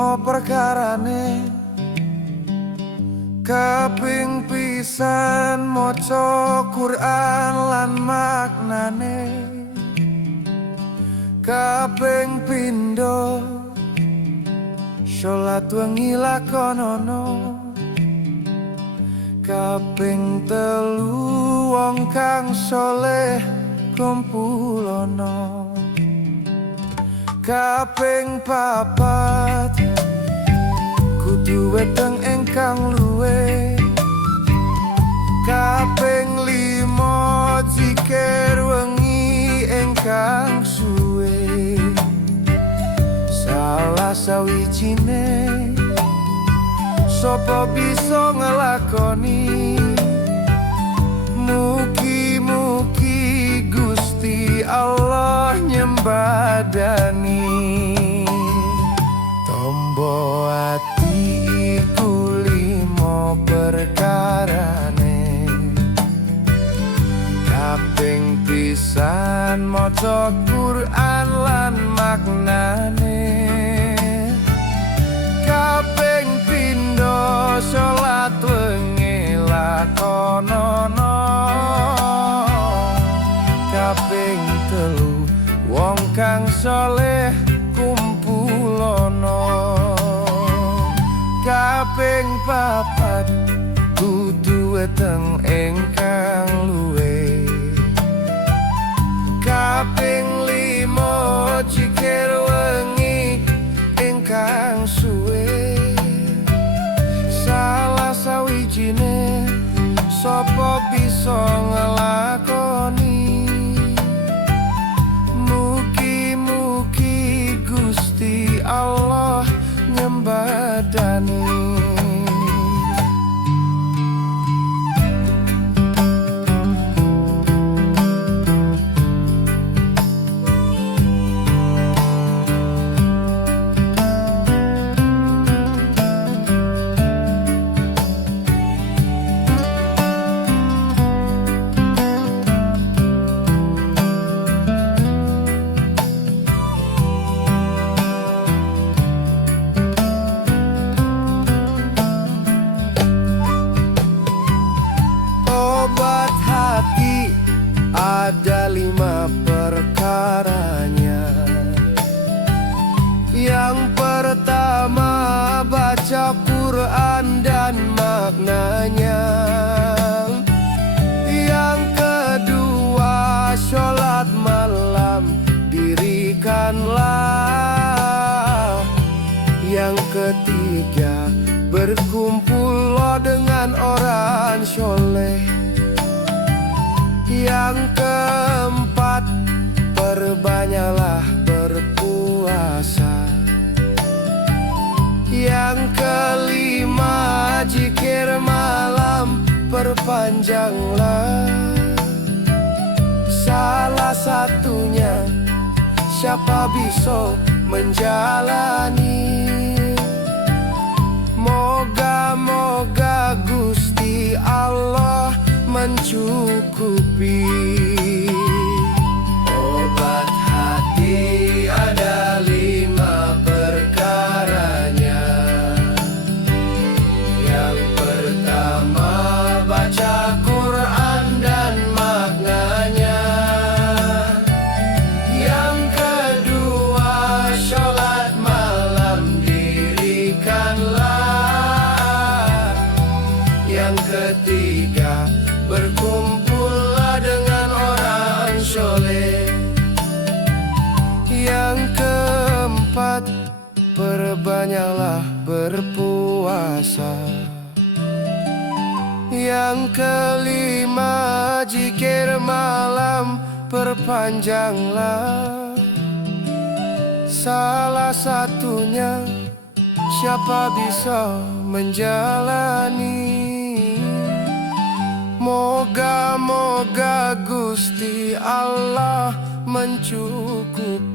limo perkarane kaping pisan maca Quran lan maknane, kaping pindho salat wengi lakonono, kaping telu wong kang soleh kumpulono, kaping papat kudu wedeng ingkang luwe, kaping limo zikir wengi ingkang suwe. Salah sawijine sapa bisa ngelakoni, mugi-mugi Gusti Allah nyembadani. Tombo ati iku limo perkarane, kaping pisan maca Quran lan maknane, kaping pindho salat wengi lakonono, kaping telu wong kang soleh kumpulono, kaping papat kudu weteng ingkang luwe, kaping limo zikir wengi ingkang suwe. Salah sawijine sapa bisa ngelakoni, mugi-mugi Gusti Allah nyembadani. Obat hati ada 5 perkaranya. Yang pertama baca Quran dan maknanya, yang kedua sholat malam dirikanlah, yang ketiga berkumpul dengan orang soleh, yang keempat perbanyaklah berpuasa, yang kelima zikir malam perpanjanglah. Salah satunya siapa bisa menjalani, moga-moga Gusti Allah mencukupi. Obat hati ada 5 perkaranya. Yang pertama baca Quran dan maknanya, yang kedua sholat malam dirikanlah, yang ketiga berkumpullah dengan orang soleh, yang keempat perbanyaklah berpuasa, yang kelima zikir malam perpanjanglah. Salah satunya siapa bisa menjalani, moga-moga Gusti Allah mencukupi.